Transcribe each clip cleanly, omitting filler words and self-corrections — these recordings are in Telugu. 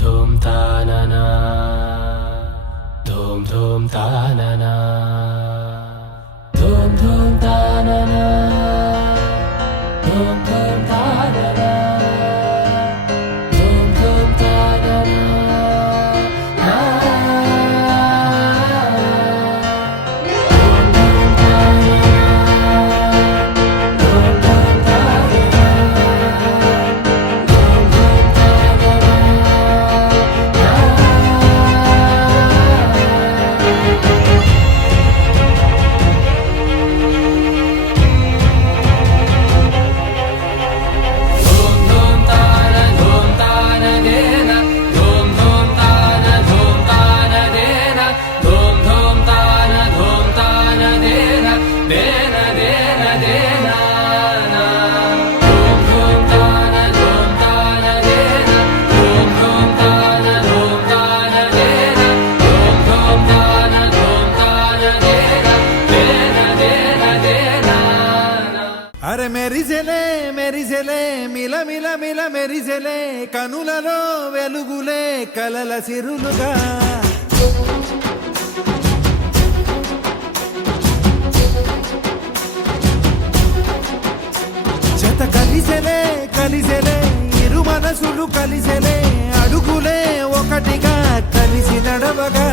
ధూమ్ తాననా ధూమ్ ధూమ్ తాననా ధూమ్ ధూమ్ తాననా ధూమ్ ధూమ్ తాననా ధూమ్ ధూమ్ తాననా అరే మెరిసెలే మెరిసెలే మిల మిల మిల మెరిసెలే కనులలో వెలుగులే కలల సిరులుగా జత కలిసెలే కలిసెలే ఇరు మనసులు కలిసెలే అడుగులే ఒకటిగా కలిసి నడవగా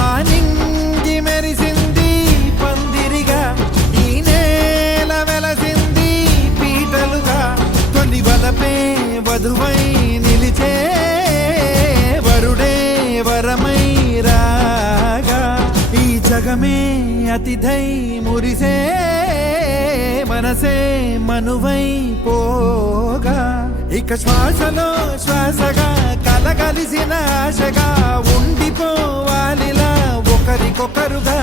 ఆ నింగి మెరిసింది పందిరిగా ఈ నేల వెలసింది పీటలుగా తొలి వలపే వధువై నిలిచే వరుడే వరమై రాగా ఈ జగమే అతిథై మురిసే మనసే మనువై పోగా ఇక శ్వాసలో శ్వాసగా కలగలిసిన ఆశగా ఉండిపోవాలిలా ఒకరికొకరుగా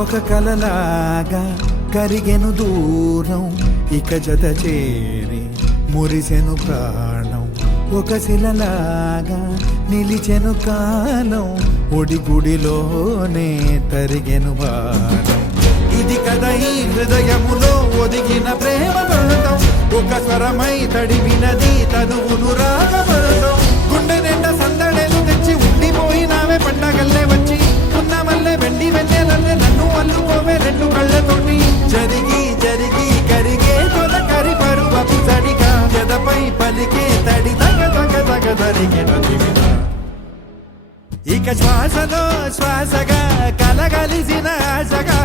ఒక కలలాగా కరిగెను దూరం ఇక జత చేరి మురిసెను ప్రాణం ఒక శిలలాగా నిలిచెను కాలం ఒడిగుడిలోనే తరిగెను భారం ఇది కదా ఈ హృదయములో ఒదిగిన ప్రేమ బంధం ఒక స్వరమై తడివినది తనువును రాగబంధం గుండె నిండా సందడేలు తెచ్చి ఉండిపోయినావే పండగల్లే వచ్చి ఉన్నమల్లే వెండి వెన్నెలల్లే నన్ను అల్లుకోవే రెండు కళ్ళతోటి జరిగి జరిగి కరిగే తొలకరి పరువపు తడిగా ఎదపై పలికే తడి తగ తగ తగ తరిగిన దివిన ఇక శ్వాసలో శ్వాసగా కలగలిసిన ఆశగా